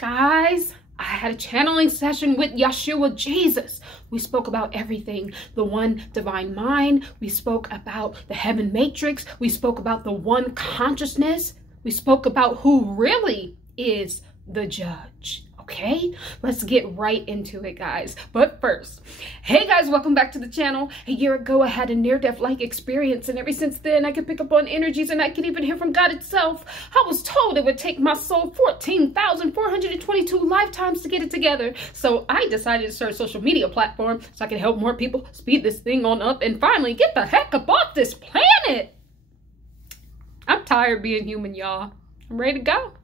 Guys, I had a channeling session with Yahshua Jesus. We spoke about everything. The one divine mind. We spoke about the heaven matrix. We spoke about the one consciousness. We spoke about who really is the judge. Okay, let's get right into it, guys. But first, hey guys, welcome back to the channel. A year ago, I had a near-death-like experience, and ever since then, I could pick up on energies, and I could even hear from God itself. I was told it would take my soul 14,422 lifetimes to get it together. So I decided to start a social media platform so I could help more people speed this thing on up and finally get the heck up off this planet. I'm tired of being human, y'all. I'm ready to go.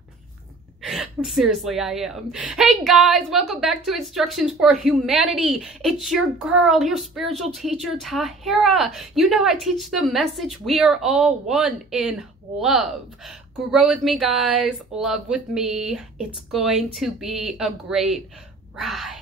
Seriously, I am. Hey guys, welcome back to Instructions for Humanity. It's your girl, your spiritual teacher, Tahirah. You know I teach the message, we are all one in love. Grow with me, guys. Love with me. It's going to be a great ride.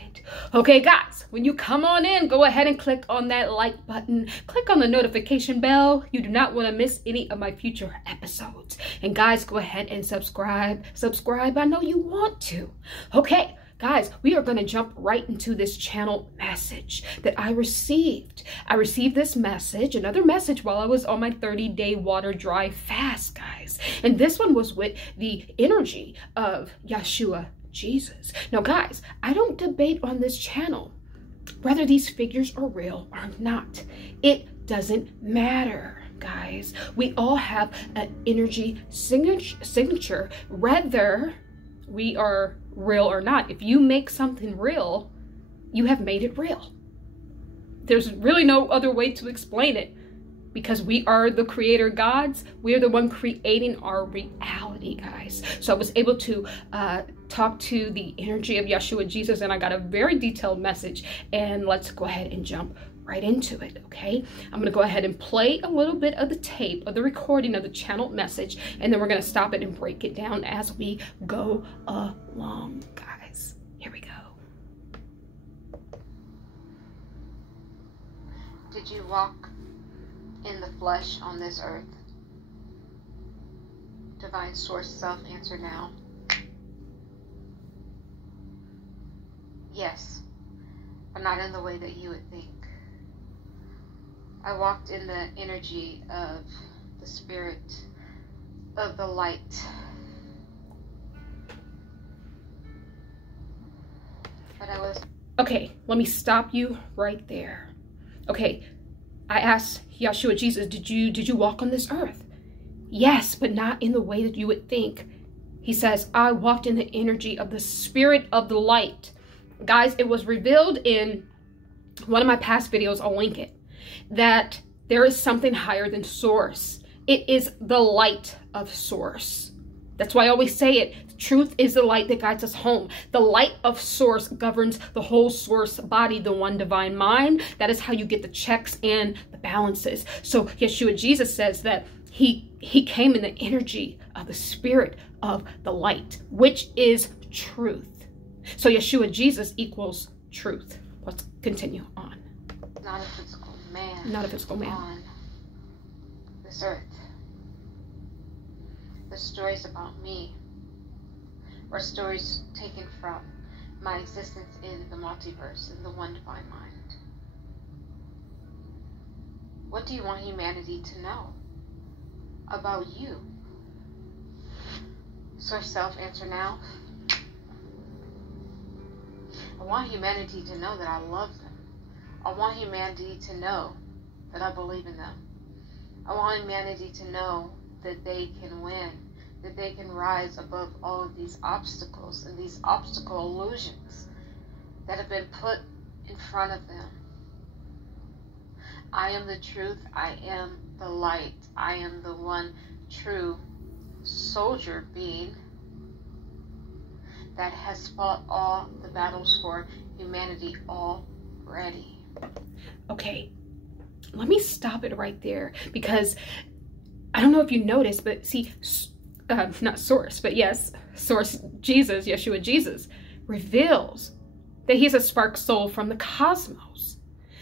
Okay, guys, when you come on in, go ahead and click on that like button. Click on the notification bell. You do not want to miss any of my future episodes. And guys, go ahead and subscribe. Subscribe. I know you want to. Okay, guys, we are going to jump right into this channel message that I received. I received this message, another message, while I was on my 30-day water dry fast, guys. And this one was with the energy of Yahshua Jesus. Now, guys, I don't debate on this channel whether these figures are real or not. It doesn't matter, guys. We all have an energy signature, whether we are real or not. If you make something real, you have made it real. There's really no other way to explain it. Because we are the creator gods, we are the one creating our reality, guys. So I was able to talk to the energy of Yahshua Jesus, and I got a very detailed message. And let's go ahead and jump right into it, okay? I'm gonna go ahead and play a little bit of the tape of the recording of the channeled message, and then we're gonna stop it and break it down as we go along, guys. Here we go. Did you walk in the flesh on this earth? Divine Source Self, answer now. Yes, but not in the way that you would think. I walked in the energy of the spirit of the light. But I was... Okay, let me stop you right there. Okay, I asked Yahshua Jesus, did you walk on this earth? Yes, but not in the way that you would think. He says, I walked in the energy of the spirit of the light. Guys, it was revealed in one of my past videos, I'll link it, that there is something higher than source. It is the light of source. That's why I always say it. Truth is the light that guides us home. The light of source governs the whole source body, the one divine mind. That is how you get the checks and the balances. So Yahshua Jesus says that he came in the energy of the spirit of the light, which is truth. So Yahshua Jesus equals truth. Let's continue on. Not a physical man. Not a physical man. On this earth. The stories about me are stories taken from my existence in the multiverse, in the one divine mind. What do you want humanity to know about you? Source Self, answer now. I want humanity to know that I love them. I want humanity to know that I believe in them. I want humanity to know that they can win, that they can rise above all of these obstacles and these obstacle illusions that have been put in front of them. I am the truth. I am the light. I am the one true soldier being that has fought all the battles for humanity already. Okay, let me stop it right there, because I don't know if you noticed, but see, not source, but yes, source Jesus, Yahshua Jesus, reveals that he's a spark soul from the cosmos.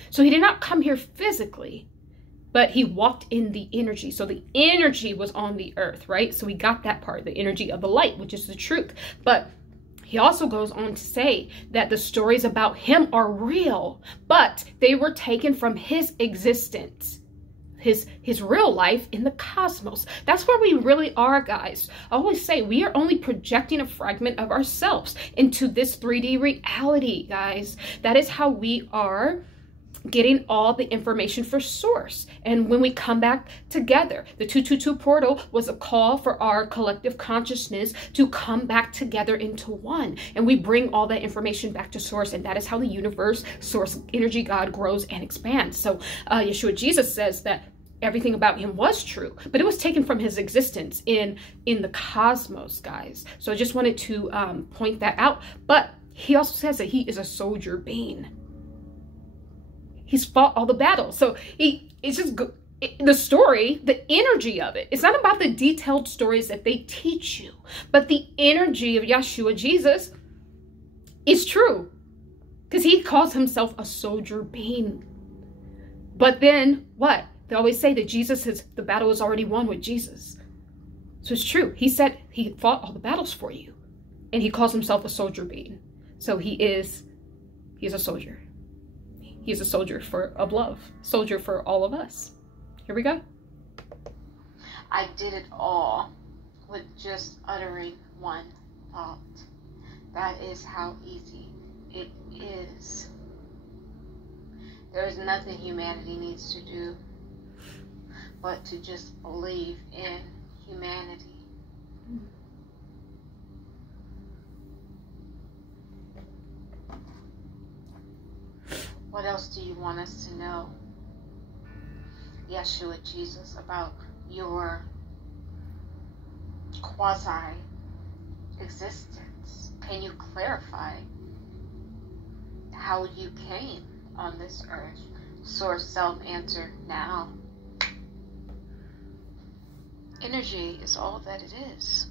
So he did not come here physically, but he walked in the energy. So the energy was on the earth, right? So we got that part, the energy of the light, which is the truth. But He also goes on to say that the stories about him are real, but they were taken from his existence, his real life in the cosmos. That's where we really are, guys. I always say we are only projecting a fragment of ourselves into this 3D reality, guys. That is how we are getting all the information for source. And when we come back together, the 222 portal was a call for our collective consciousness to come back together into one. And we bring all that information back to source. And that is how the universe, source, energy, God grows and expands. So Yahshua Jesus says that everything about him was true, but it was taken from his existence in the cosmos, guys. So I just wanted to point that out. But he also says that he is a soldier being. He's fought all the battles. So it's just the story, the energy of it. It's not about the detailed stories that they teach you, but the energy of Yahshua Jesus is true, because he calls himself a soldier being. But then what? They always say that the battle is already won with Jesus. So it's true. He said he fought all the battles for you, and he calls himself a soldier being. So he's a soldier. He's a soldier of love, soldier for all of us. Here we go. I did it all with just uttering one thought. That is how easy it is. There is nothing humanity needs to do but to just believe in humanity. What else do you want us to know, Yahshua Jesus, about your quasi-existence? Can you clarify how you came on this earth? Source, self, answer now. Energy is all that it is.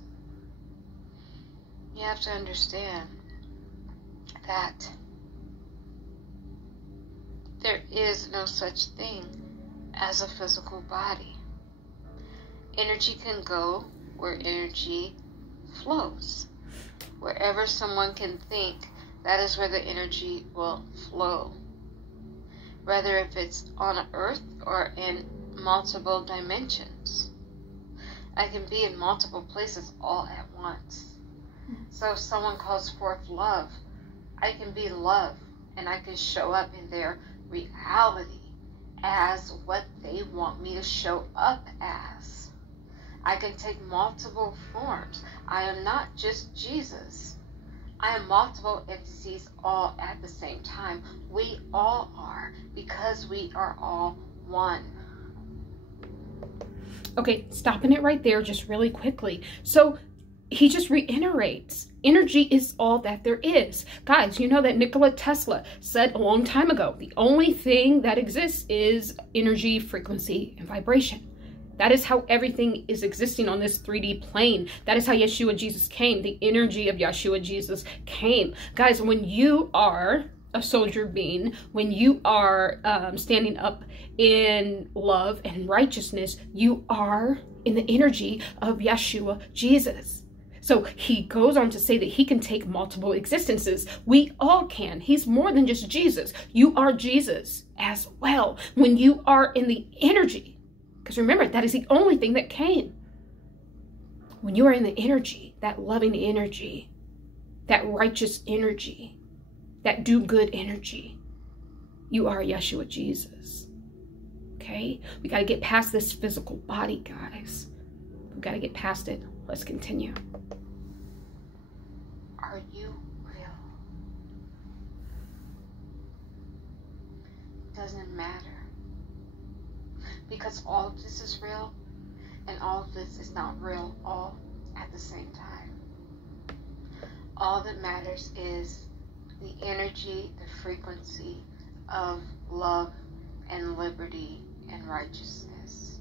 You have to understand that there is no such thing as a physical body. Energy can go where energy flows. Wherever someone can think, that is where the energy will flow. Whether if it's on Earth or in multiple dimensions. I can be in multiple places all at once. So if someone calls forth love, I can be love, and I can show up in their reality as what they want me to show up as. I can take multiple forms. I am not just Jesus. I am multiple entities all at the same time. We all are, because we are all one. Okay, stopping it right there just really quickly. So he just reiterates, energy is all that there is. Guys, you know that Nikola Tesla said a long time ago, the only thing that exists is energy, frequency, and vibration. That is how everything is existing on this 3D plane. That is how Yahshua Jesus came. The energy of Yahshua Jesus came. Guys, when you are a soldier being, when you are standing up in love and righteousness, you are in the energy of Yahshua Jesus. So he goes on to say that he can take multiple existences. We all can. He's more than just Jesus. You are Jesus as well when you are in the energy. Because remember, that is the only thing that came. When you are in the energy, that loving energy, that righteous energy, that do-good energy, you are Yahshua Jesus. Okay? We got to get past this physical body, guys. We got to get past it. Let's continue. Are you real? Doesn't matter. Because all of this is real, and all of this is not real all at the same time. All that matters is the energy, the frequency of love and liberty and righteousness.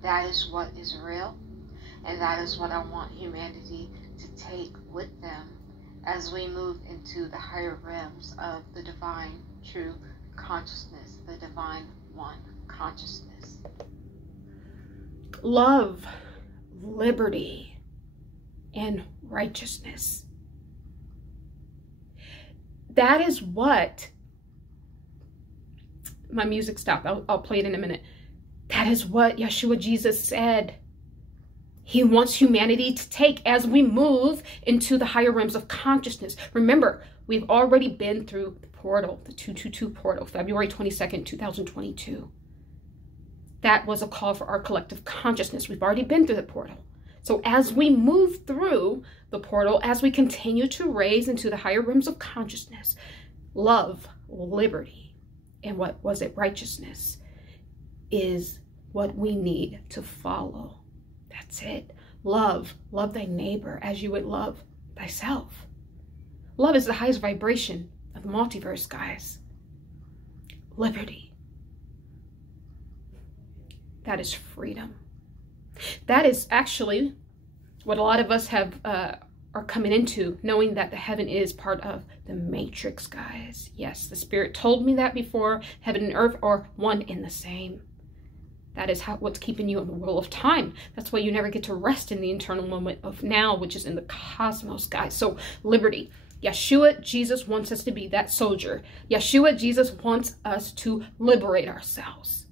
That is what is real, and that is what I want humanity to take with them as we move into the higher realms of the divine true consciousness, the divine one consciousness. Love, liberty, and righteousness. That is what, my music stopped. I'll play it in a minute. That is what Yahshua Jesus said. He wants humanity to take as we move into the higher realms of consciousness. Remember, we've already been through the portal, the 222 portal, February 22nd, 2022. That was a call for our collective consciousness. We've already been through the portal. So as we move through the portal, as we continue to raise into the higher realms of consciousness, love, liberty, and what was it, righteousness, is what we need to follow. That's it. Love thy neighbor as you would love thyself. Love is the highest vibration of the multiverse, guys. Liberty. That is freedom. That is actually what a lot of us have are coming into, knowing that the heaven is part of the matrix, guys. Yes, the Spirit told me that before. Heaven and earth are one and the same. That is what's keeping you in the whirl of time. That's why you never get to rest in the eternal moment of now, which is in the cosmos, guys. So liberty. Yahshua Jesus wants us to be that soldier. Yahshua Jesus wants us to liberate ourselves.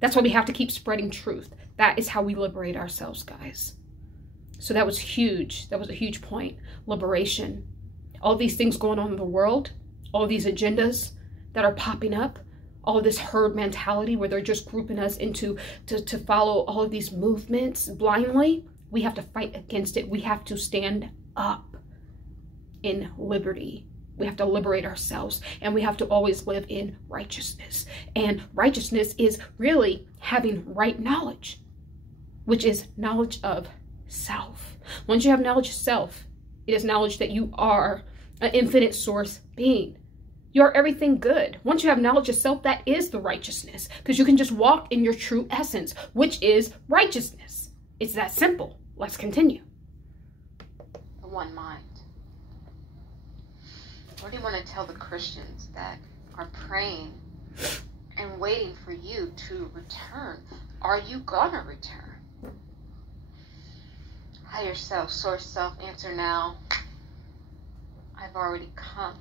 That's why we have to keep spreading truth. That is how we liberate ourselves, guys. So that was huge. That was a huge point. Liberation. All these things going on in the world, all these agendas that are popping up, all of this herd mentality where they're just grouping us into to follow all of these movements blindly. We have to fight against it. We have to stand up in liberty. We have to liberate ourselves, and we have to always live in righteousness. And righteousness is really having right knowledge, which is knowledge of self. Once you have knowledge of self, it is knowledge that you are an infinite source being. You are everything good. Once you have knowledge of self, that is the righteousness, because you can just walk in your true essence, which is righteousness. It's that simple. Let's continue. The one mind. What do you want to tell the Christians that are praying and waiting for you to return? Are you gonna return? Higher self, source self, answer now. I've already come.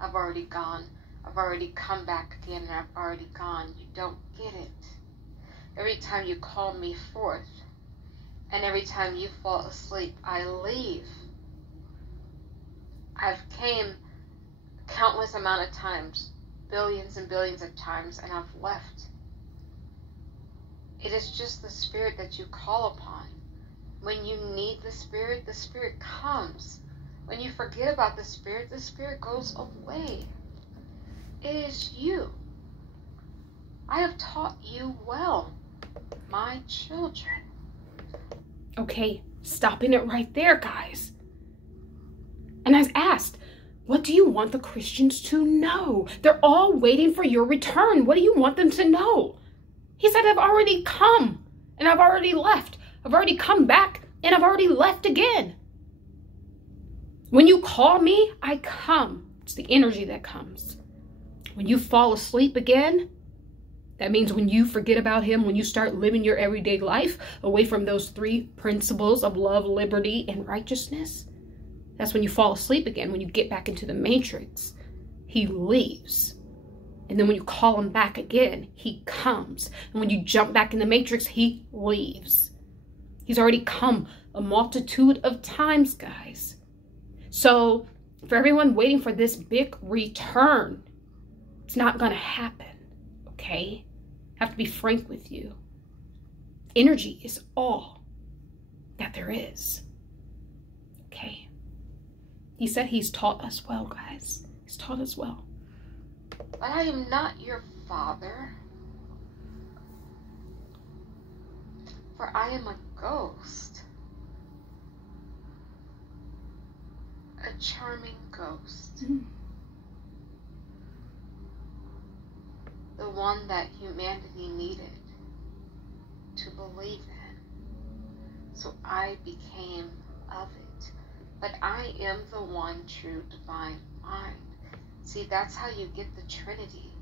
I've already gone. I've already come back again, and I've already gone. You don't get it. Every time you call me forth, and every time you fall asleep, I leave. I've came countless amount of times, billions and billions of times, and I've left. It is just the Spirit that you call upon. When you need the Spirit comes. When you forget about the Spirit goes away. It is you. I have taught you well, my children. Okay, stopping it right there, guys. And I asked, what do you want the Christians to know? They're all waiting for your return. What do you want them to know? He said, I've already come and I've already left. I've already come back and I've already left again. When you call me, I come. It's the energy that comes. When you fall asleep again, that means when you forget about him, when you start living your everyday life away from those three principles of love, liberty, and righteousness, that's when you fall asleep again. When you get back into the matrix, he leaves. And then when you call him back again, he comes. And when you jump back in the matrix, he leaves. He's already come a multitude of times, guys. So for everyone waiting for this big return, it's not going to happen, okay? I have to be frank with you. Energy is all that there is, okay? He said he's taught us well, guys. He's taught us well. But I am not your father, for I am a ghost. A charming ghost. Mm-hmm. The one that humanity needed to believe in. So I became of it. But I am the one true divine mind. See, that's how you get the Trinity.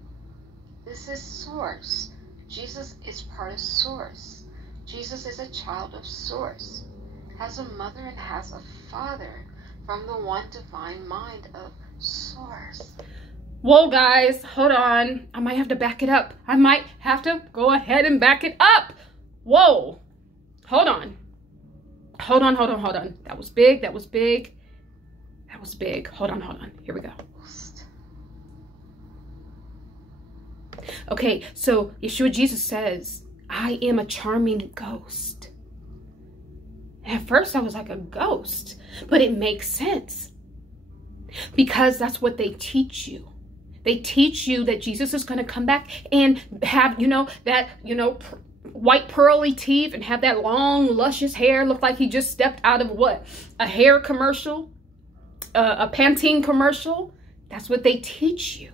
This is Source. Jesus is part of Source. Jesus is a child of Source. Has a mother and has a father. from the one divine mind of Source. Whoa, guys, hold on. I might have to back it up. I might have to go ahead and back it up. Whoa. Hold on. Hold on. That was big. That was big. Hold on. Here we go. Okay, so Yahshua Jesus says, I am a charming ghost. And at first I was like, a ghost? But it makes sense. Because that's what they teach you. They teach you that Jesus is going to come back and have, white pearly teeth and have that long, luscious hair. Look like he just stepped out of what? A hair commercial? A Pantene commercial? That's what they teach you.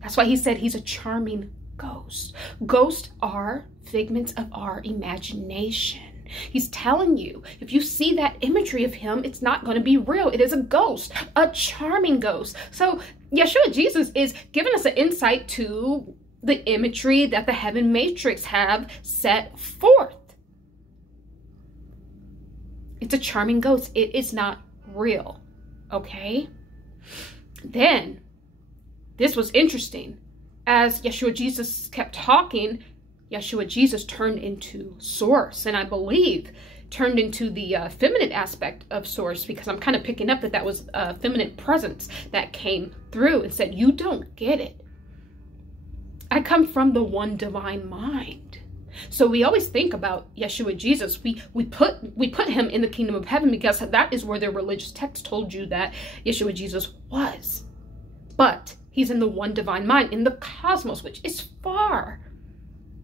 That's why he said he's a charming ghost. Ghosts are figments of our imagination. He's telling you, if you see that imagery of him, it's not going to be real. It is a ghost, a charming ghost. So Yahshua Jesus is giving us an insight to the imagery that the heaven matrix have set forth. It's a charming ghost. It is not real. Okay? Then, this was interesting. As Yahshua Jesus kept talking, Yahshua Jesus turned into Source, and I believe turned into the feminine aspect of Source, because I'm kind of picking up that was a feminine presence that came through and said, you don't get it. I come from the one divine mind. So we always think about Yahshua Jesus. We put him in the kingdom of heaven because that is where their religious text told you that Yahshua Jesus was. But he's in the one divine mind, in the cosmos, which is far.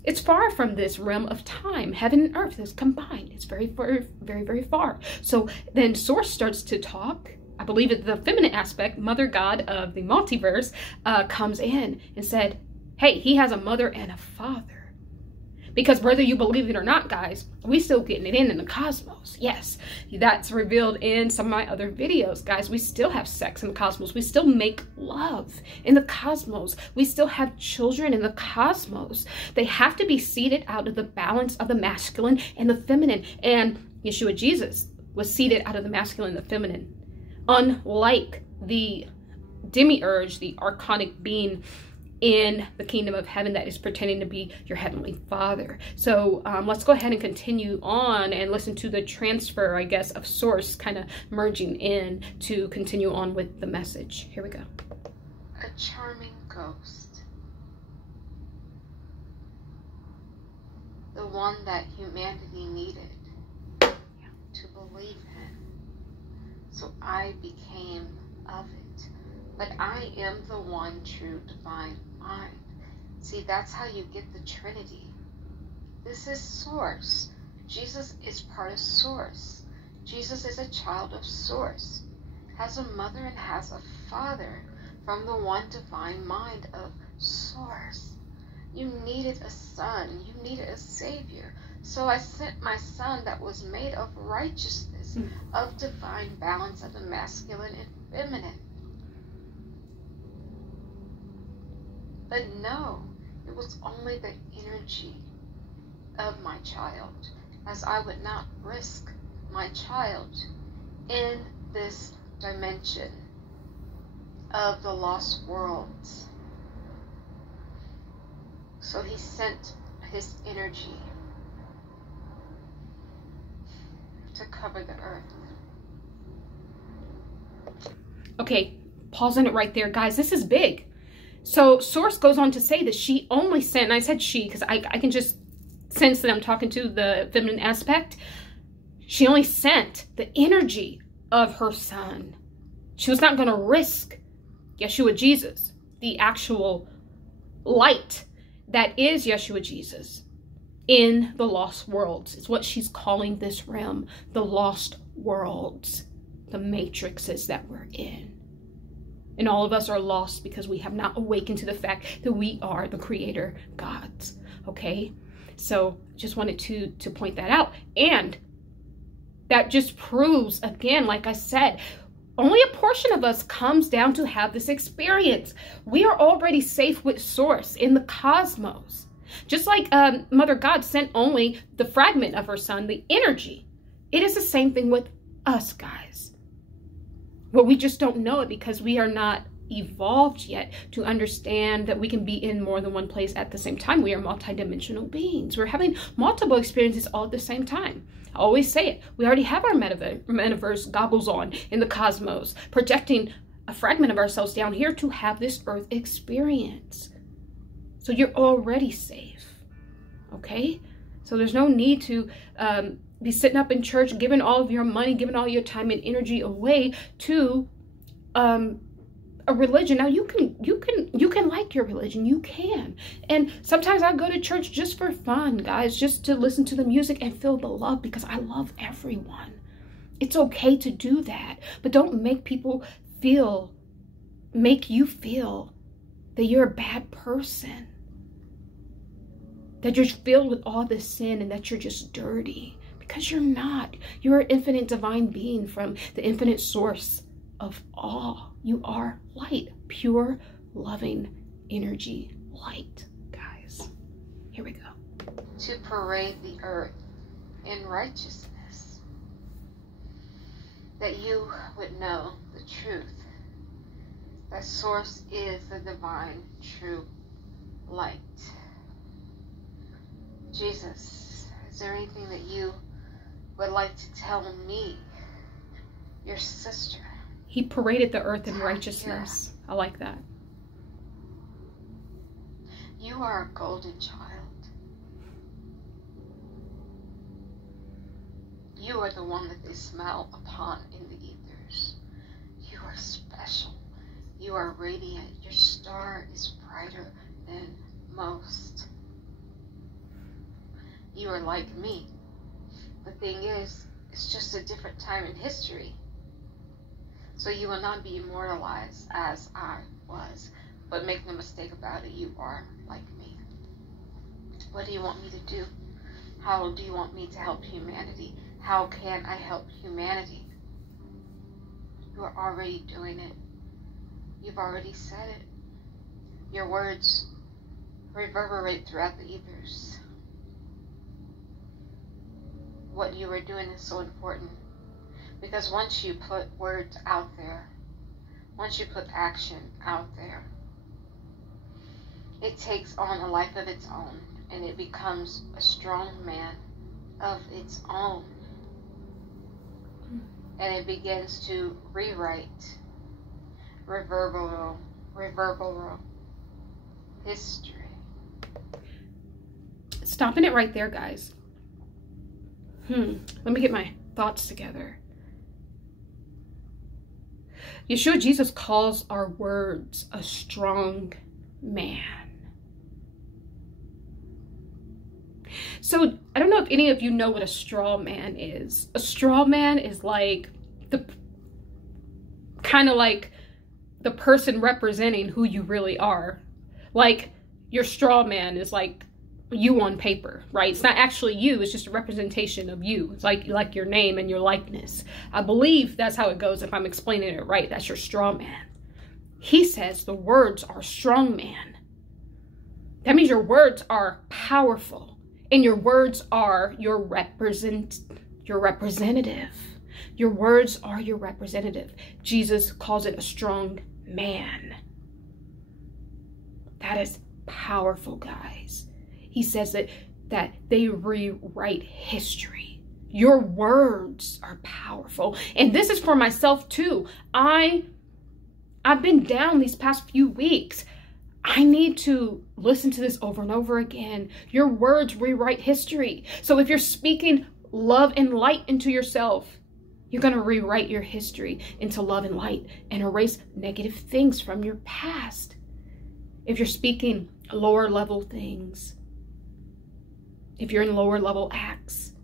It's far from this realm of time. Heaven and earth is combined. It's very, very, very, very far. So then Source starts to talk. I believe that the feminine aspect, Mother God of the multiverse, comes in and said, hey, he has a mother and a father. Because whether you believe it or not, guys, we still getting it in the cosmos. Yes, that's revealed in some of my other videos. Guys, we still have sex in the cosmos. We still make love in the cosmos. We still have children in the cosmos. They have to be seated out of the balance of the masculine and the feminine. And Yahshua Jesus was seated out of the masculine and the feminine. Unlike the demiurge, the archonic being in the kingdom of heaven that is pretending to be your heavenly father. So let's go ahead and continue on and listen to the transfer, I guess, of Source kind of merging in to continue on with the message. Here we go. A charming ghost. The one that humanity needed to believe in. So I became of it. But I am the one true divine mind. See, that's how you get the Trinity. This is Source. Jesus is part of Source. Jesus is a child of Source. Has a mother and has a father from the one divine mind of Source. You needed a son. You needed a savior. So I sent my son that was made of righteousness, of divine balance of the masculine and feminine. But no, it was only the energy of my child, as I would not risk my child in this dimension of the lost worlds. So he sent his energy to cover the earth. Okay, pausing it right there, guys. This is big. So Source goes on to say that she only sent, and I said she because I can just sense that I'm talking to the feminine aspect. She only sent the energy of her son. She was not going to risk Yahshua Jesus, the actual light that is Yahshua Jesus, in the lost worlds. It's what she's calling this realm, the lost worlds, the matrixes that we're in. And all of us are lost because we have not awakened to the fact that we are the creator gods. Okay? So just wanted to point that out. And that just proves, again, like I said, only a portion of us comes down to have this experience. We are already safe with Source in the cosmos. Just like Mother God sent only the fragment of her son, the energy. It is the same thing with us, guys. Well, we just don't know it because we are not evolved yet to understand that we can be in more than one place at the same time. We are multidimensional beings. We're having multiple experiences all at the same time. I always say it. We already have our metaverse goggles on in the cosmos, projecting a fragment of ourselves down here to have this earth experience. So you're already safe. Okay? So there's no need to be sitting up in church, giving all of your money, giving all your time and energy away to a religion. Now you can like your religion, you can. And sometimes I go to church just for fun, guys, just to listen to the music and feel the love, because I love everyone. It's okay to do that, but don't make people make you feel that you're a bad person, that you're filled with all this sin and that you're just dirty, because you're not. You're an infinite divine being from the infinite source of all. You are light, pure, loving energy, light, guys. Here we go. To parade the earth in righteousness, that you would know the truth. That source is the divine, true light. Jesus, is there anything that you would like to tell me, your sister? He paraded the earth in righteousness. I like that. You are a golden child. You are the one that they smile upon in the ethers. You are special. You are radiant. Your star is brighter than most. You are like me. The thing is, it's just a different time in history. So you will not be immortalized as I was. But make no mistake about it, you are like me. What do you want me to do? How do you want me to help humanity? How can I help humanity? You are already doing it. You've already said it. Your words reverberate throughout the ethers. What you are doing is so important. Because once you put words out there, once you put action out there, it takes on a life of its own, and it becomes a strong man of its own. And it begins to rewrite, reverberate history. Stopping it right there, guys. Let me get my thoughts together. Yahshua Jesus calls our words a strong man. So I don't know if any of you know what a straw man is. A straw man is like kind of like the person representing who you really are. Like your straw man is like you on paper, right? It's not actually you, it's just a representation of you. It's like your name and your likeness. I believe that's how it goes if I'm explaining it right. That's your straw man. He says the words are strong man. That means your words are powerful, and your words are your representative. Your words are your representative. Jesus calls it a strong man. That is powerful, guys. He says that they rewrite history. Your words are powerful. And this is for myself too. I've been down these past few weeks. I need to listen to this over and over again. Your words rewrite history. So if you're speaking love and light into yourself, you're going to rewrite your history into love and light and erase negative things from your past. If you're speaking lower level things, if you're in lower level acts,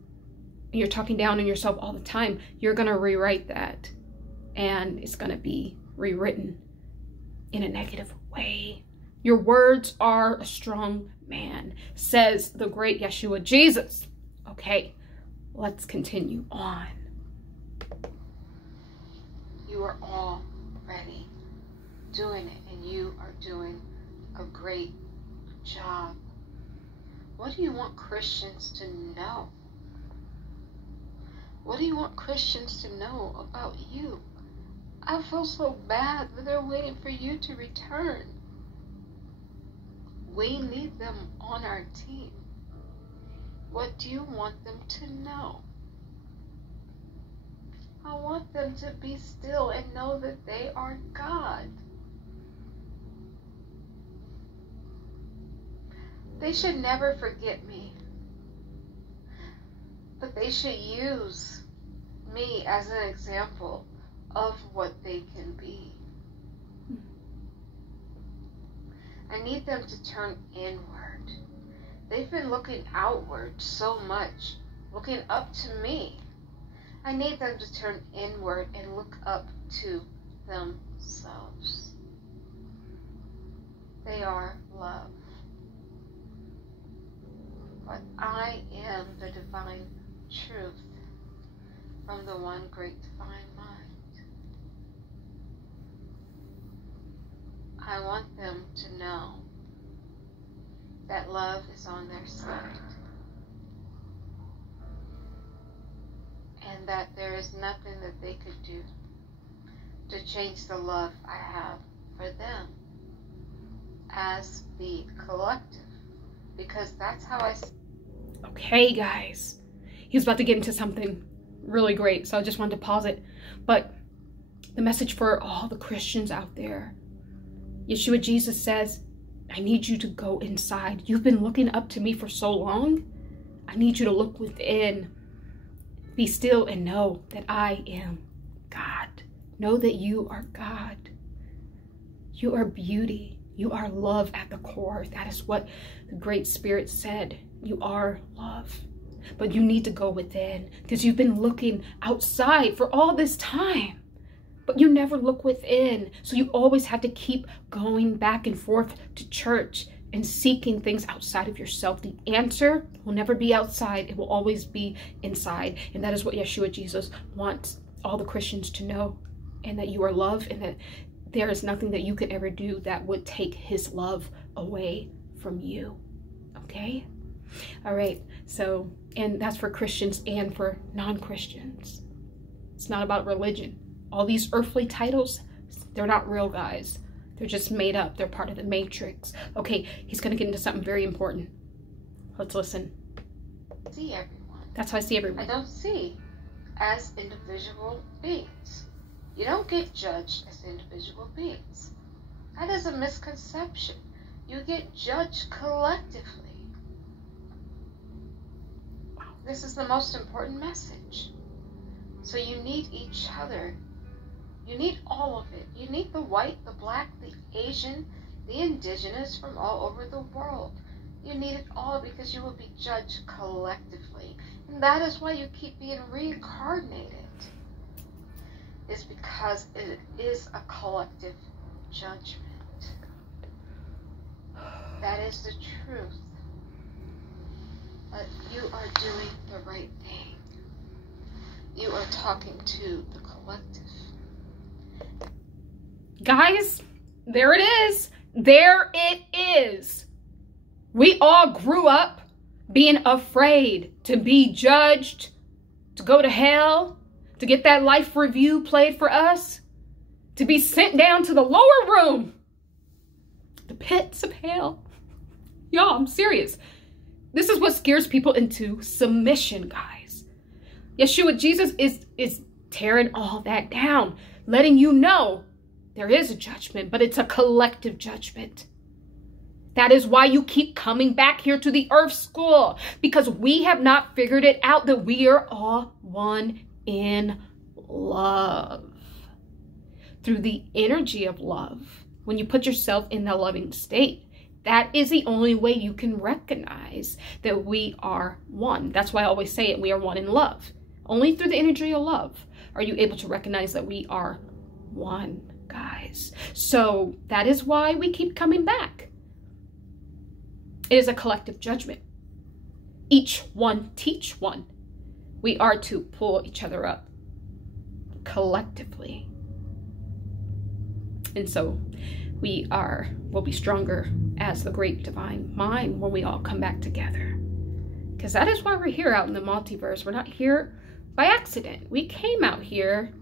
and you're talking down on yourself all the time, you're going to rewrite that. And it's going to be rewritten in a negative way. Your words are a strong man, says the great Yahshua Jesus. Okay, let's continue on. You are already doing it, and you are doing a great job. What do you want Christians to know? What do you want Christians to know about you? I I feel so bad that they're waiting for you to return. We need them on our team. What do you want them to know? I want them to be still and know that they are God. They should never forget me, but they should use me as an example of what they can be. I need them to turn inward. They've been looking outward so much, looking up to me. I need them to turn inward and look up to themselves. They are love. But I am the divine truth from the one great divine mind. I want them to know that love is on their side, and that there is nothing that they could do to change the love I have for them as the collective, because that's how I see. Okay, guys, he was about to get into something really great, so I just wanted to pause it. But the message for all the Christians out there, Yahshua Jesus says, I need you to go inside. You've been looking up to me for so long. I need you to look within. Be still and know that I am God. Know that you are God. You are beauty. You are love at the core. That is what the Great Spirit said. You are love. But you need to go within, because you've been looking outside for all this time, but you never look within. So you always have to keep going back and forth to church and seeking things outside of yourself. The answer will never be outside. It will always be inside. And that is what Yahshua Jesus wants all the Christians to know, and that you are loved, and that there is nothing that you could ever do that would take his love away from you. Okay? All right. So, and that's for Christians and for non-Christians. It's not about religion. All these earthly titles, they're not real, guys. They're just made up. They're part of the matrix. Okay, he's going to get into something very important. Let's listen. See everyone. That's how I see everyone. I don't see as individual beings. You don't get judged as individual beings. That is a misconception. You get judged collectively. This is the most important message. So you need each other. You need all of it. You need the white, the black, the Asian, the indigenous from all over the world. You need it all, because you will be judged collectively. And that is why you keep being reincarnated. It's because it is a collective judgment. That is the truth. But you are doing the right thing. You are talking to the collective. Guys, there it is. There it is. We all grew up being afraid to be judged, to go to hell, to get that life review played for us, to be sent down to the lower room, the pits of hell. Y'all, I'm serious. This is what scares people into submission, guys. Yahshua Jesus is tearing all that down, letting you know there is a judgment, but it's a collective judgment. That is why you keep coming back here to the Earth School, because we have not figured it out that we are all one in love. Through the energy of love, when you put yourself in the loving state, that is the only way you can recognize that we are one. That's why I always say it, we are one in love. Only through the energy of love are you able to recognize that we are one, guys. So that is why we keep coming back. It is a collective judgment. Each one teach one. We are to pull each other up collectively. And so we will be stronger as the great divine mind when we all come back together. Because that is why we're here out in the multiverse. We're not here by accident. We came out here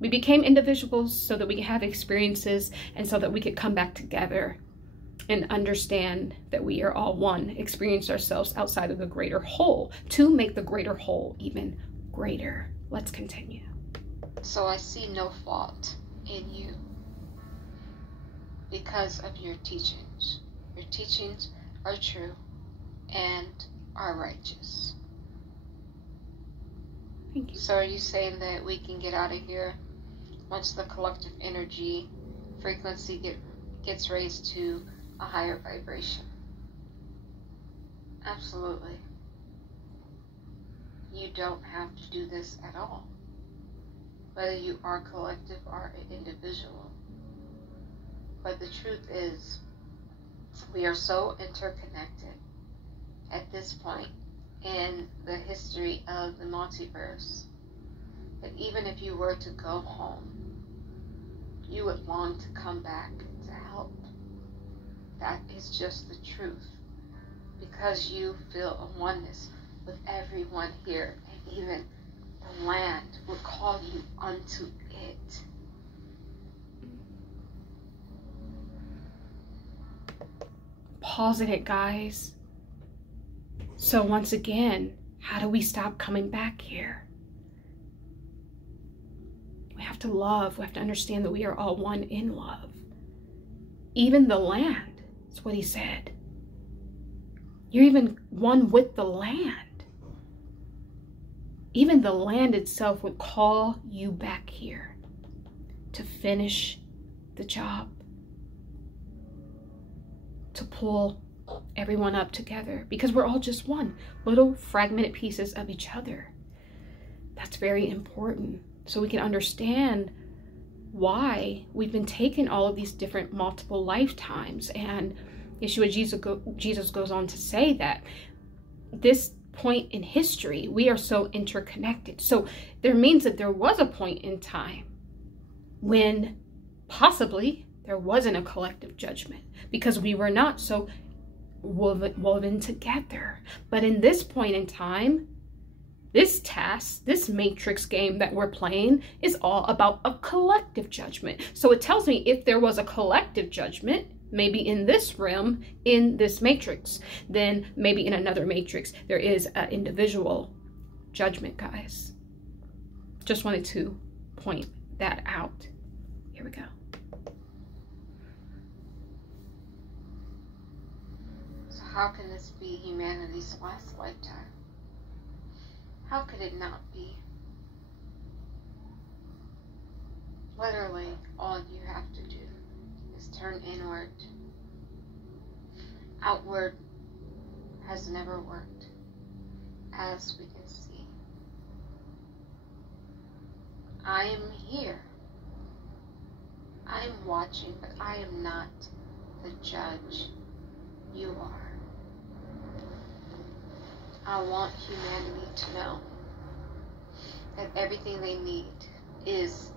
We became individuals so that we could have experiences and so that we could come back together and understand that we are all one, experience ourselves outside of the greater whole to make the greater whole even greater. Let's continue. So I see no fault in you because of your teachings. Your teachings are true and are righteous. Thank you. So are you saying that we can get out of here once the collective energy frequency gets raised to a higher vibration? Absolutely. You don't have to do this at all, whether you are collective or individual. But the truth is, we are so interconnected at this point in the history of the multiverse that even if you were to go home, you would long to come back to help. That is just the truth, because you feel a oneness with everyone here, and even the land will call you unto it. Pause it, guys. So once again, how do we stop coming back here? We have to love. We have to understand that we are all one in love. Even the land, that's what he said. You're even one with the land. Even the land itself would call you back here to finish the job, to pull everyone up together, because we're all just one, little fragmented pieces of each other. That's very important, so we can understand why we've been taking all of these different multiple lifetimes. And Yahshua Jesus goes on to say that this point in history, we are so interconnected. So there means that there was a point in time when possibly there wasn't a collective judgment, because we were not so woven together. But in this point in time, this task, this matrix game that we're playing is all about a collective judgment. So it tells me if there was a collective judgment, maybe in this realm, in this matrix, then maybe in another matrix, there is an individual judgment, guys. Just wanted to point that out. Here we go. How can this be humanity's last lifetime? How could it not be? Literally, all you have to do is turn inward. Outward has never worked, as we can see. I am here. I am watching, but I am not the judge. You are. I want humanity to know that everything they need is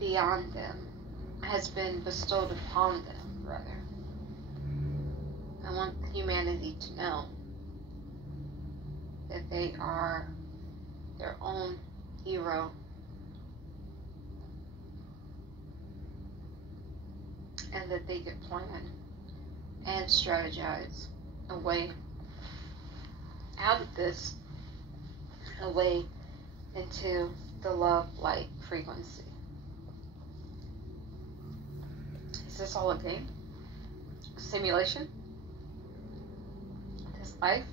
beyond them, has been bestowed upon them, rather. I want humanity to know that they are their own hero, and that they could plan and strategize a way out of this, a way into the love light frequency. Is this all a game? A simulation? This life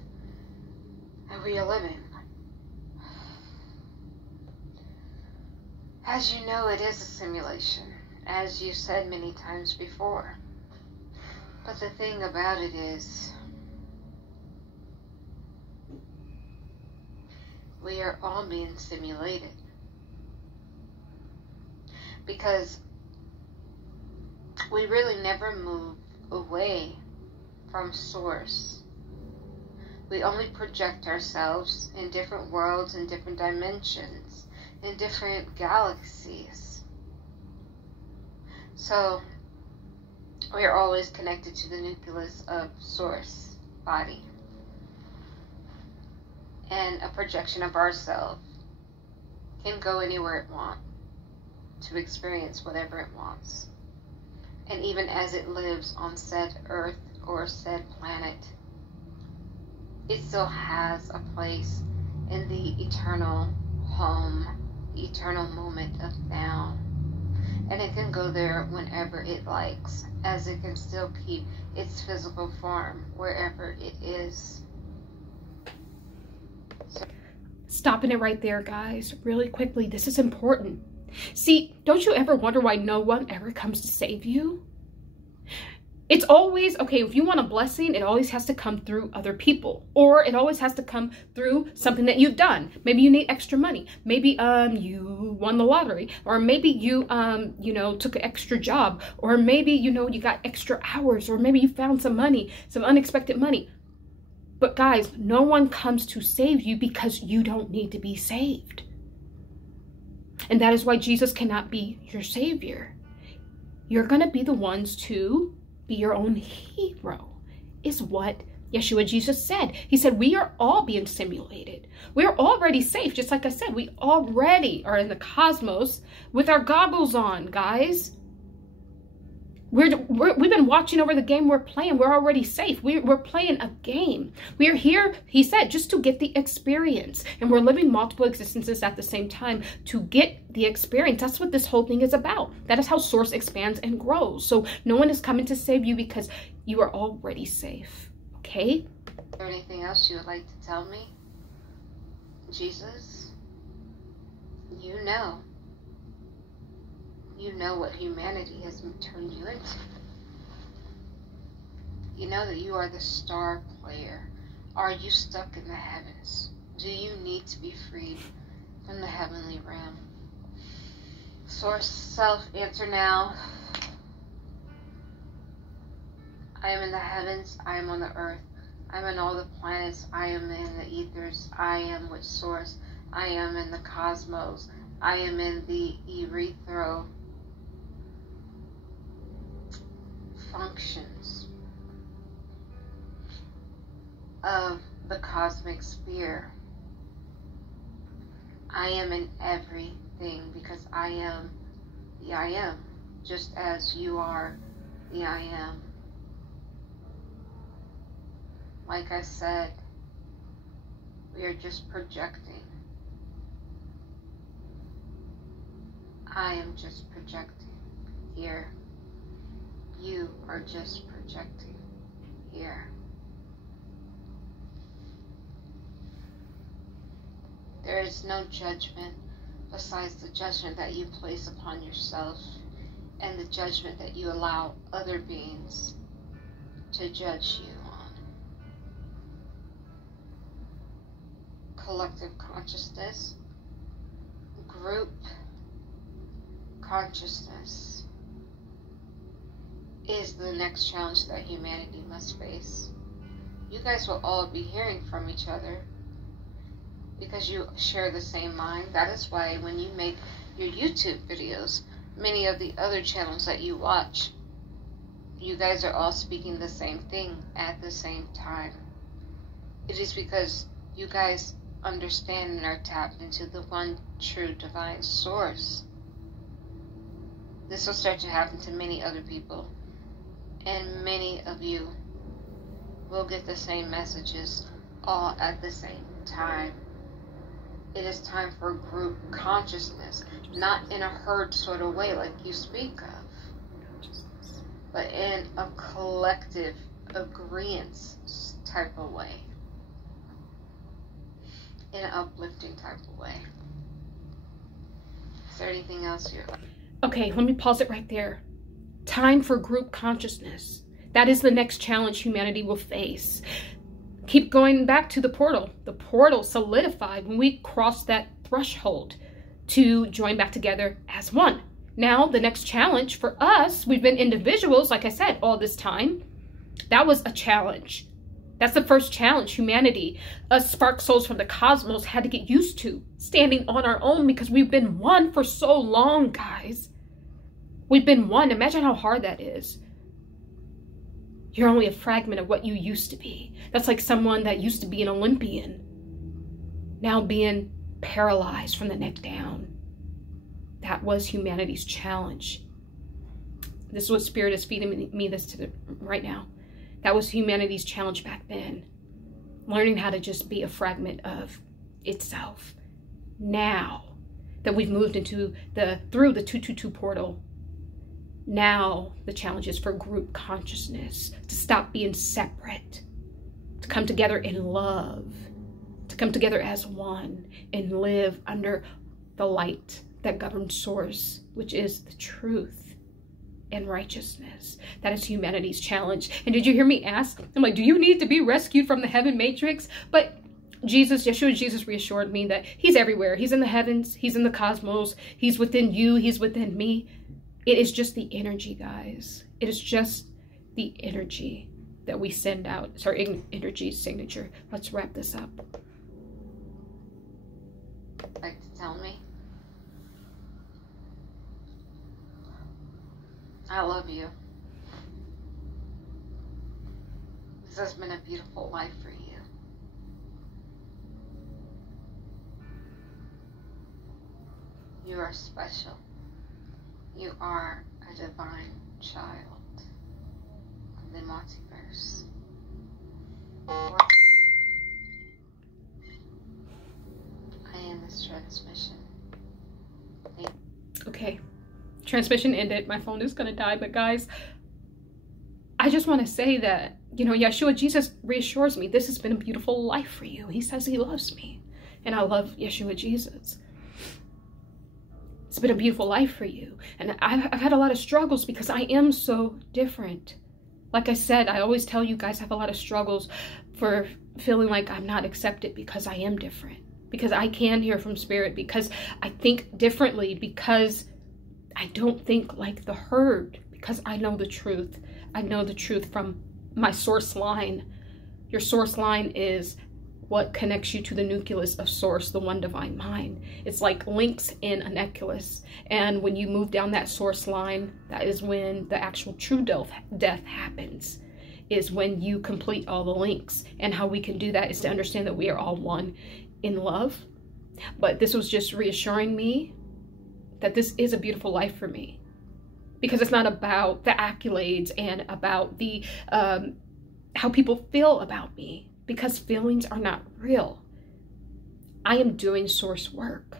that we are living? As you know, it is a simulation, as you said many times before. But the thing about it is, we are all being simulated. Because we really never move away from source. We only project ourselves in different worlds, in different dimensions, in different galaxies. So we are always connected to the nucleus of source, body, and a projection of ourselves can go anywhere it wants, to experience whatever it wants. And even as it lives on said earth or said planet, it still has a place in the eternal home, the eternal moment of now. And it can go there whenever it likes, as it can still keep its physical form wherever it is. Stopping it right there, guys, really quickly. This is important. See, don't you ever wonder why no one ever comes to save you? It's always, okay, if you want a blessing, it always has to come through other people. Or it always has to come through something that you've done. Maybe you need extra money. Maybe you won the lottery. Or maybe you, took an extra job. Or maybe, you got extra hours. Or maybe you found some money, some unexpected money. But guys, no one comes to save you because you don't need to be saved. And that is why Jesus cannot be your savior. You're going to be the ones to be your own hero, is what Yahshua Jesus said. He said, we are all being simulated. We're already safe. Just like I said, we already are in the cosmos with our goggles on, guys. We've been watching over the game we're playing. We're already safe. We're playing a game. We are here, he said, just to get the experience. And we're living multiple existences at the same time to get the experience. That's what this whole thing is about. That is how Source expands and grows. So no one is coming to save you because you are already safe. Okay? Is there anything else you would like to tell me? Jesus, you know. You know what humanity has turned you into. You know that you are the star player. Are you stuck in the heavens? Do you need to be freed from the heavenly realm? Source self, answer now. I am in the heavens. I am on the earth. I am in all the planets. I am in the ethers. I am with Source. I am in the cosmos. I am in the ethereal functions of the cosmic sphere. I am in everything because I am the I am, just as you are the I am. Like I said, we are just projecting. I am just projecting here. You are just projecting here. There is no judgment besides the judgment that you place upon yourself and the judgment that you allow other beings to judge you on. Collective consciousness, group consciousness is the next challenge that humanity must face. You guys will all be hearing from each other because you share the same mind. That is why when you make your YouTube videos, many of the other channels that you watch, you guys are all speaking the same thing at the same time. It is because you guys understand and are tapped into the one true divine source. This will start to happen to many other people. And many of you will get the same messages all at the same time. It is time for group consciousness, not in a herd sort of way like you speak of, but in a collective agreement type of way, in an uplifting type of way. Is there anything else you're like? Okay, let me pause it right there. Time for group consciousness. That is the next challenge humanity will face. Keep going back to the portal. The portal solidified when we crossed that threshold to join back together as one. Now, the next challenge for us, we've been individuals, like I said, all this time. That was a challenge. That's the first challenge humanity, us spark souls from the cosmos, had to get used to. Standing on our own because we've been one for so long, guys. We've been one. Imagine how hard that is. You're only a fragment of what you used to be. That's like someone that used to be an Olympian, now being paralyzed from the neck down. That was humanity's challenge. This is what Spirit is feeding me this right now. That was humanity's challenge back then. Learning how to just be a fragment of itself. Now that we've moved into through the 222 portal, now the challenge is for group consciousness, to stop being separate, to come together in love, to come together as one and live under the light that governs source, which is the truth and righteousness. That is humanity's challenge. And did you hear me ask? I'm like, do you need to be rescued from the heaven matrix? But Yahshua Jesus reassured me that he's everywhere. He's in the heavens. He's in the cosmos. He's within you. He's within me. It is just the energy, guys. It is just the energy that we send out. It's our energy signature. Let's wrap this up. Like to tell me? I love you. This has been a beautiful life for you. You are special. You are a divine child of the multiverse. I am this transmission. Okay. Transmission ended. My phone is going to die. But guys, I just want to say that, you know, Yahshua Jesus reassures me this has been a beautiful life for you. He says he loves me. And I love Yahshua Jesus. It's been a beautiful life for you. And I've had a lot of struggles because I am so different. Like I said, I always tell you guys I have a lot of struggles for feeling like I'm not accepted because I am different. Because I can hear from Spirit. Because I think differently. Because I don't think like the herd. Because I know the truth. I know the truth from my source line. Your source line is what connects you to the nucleus of source, the one divine mind. It's like links in a necklace. And when you move down that source line, that is when the actual true death happens, is when you complete all the links. And how we can do that is to understand that we are all one in love. But this was just reassuring me that this is a beautiful life for me. Because it's not about the accolades and about the how people feel about me. Because feelings are not real. I am doing source work.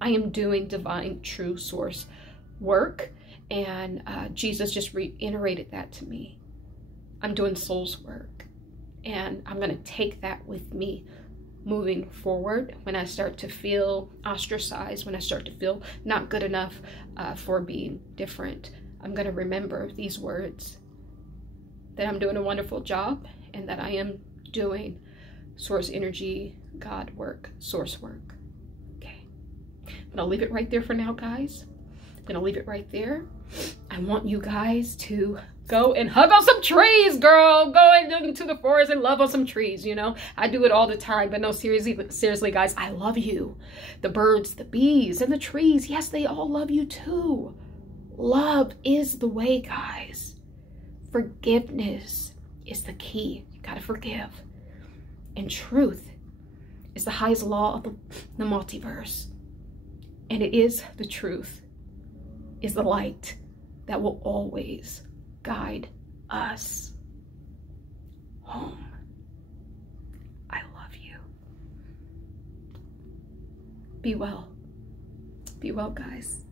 I am doing divine, true source work. And Jesus just reiterated that to me. I'm doing soul's work. And I'm going to take that with me moving forward when I start to feel ostracized, when I start to feel not good enough for being different. I'm going to remember these words, that I'm doing a wonderful job and that I am doing source energy, God work, source work. Okay. I'm gonna leave it right there for now, guys. I'm gonna leave it right there. I want you guys to go and hug on some trees, girl. Go into the forest and love on some trees, you know. I do it all the time, but no, seriously, guys, I love you. The birds, the bees, and the trees, yes, they all love you too. Love is the way, guys. Forgiveness is the key. You gotta forgive. And truth is the highest law of the multiverse. And it is the truth, is the light that will always guide us home. I love you. Be well. Be well, guys.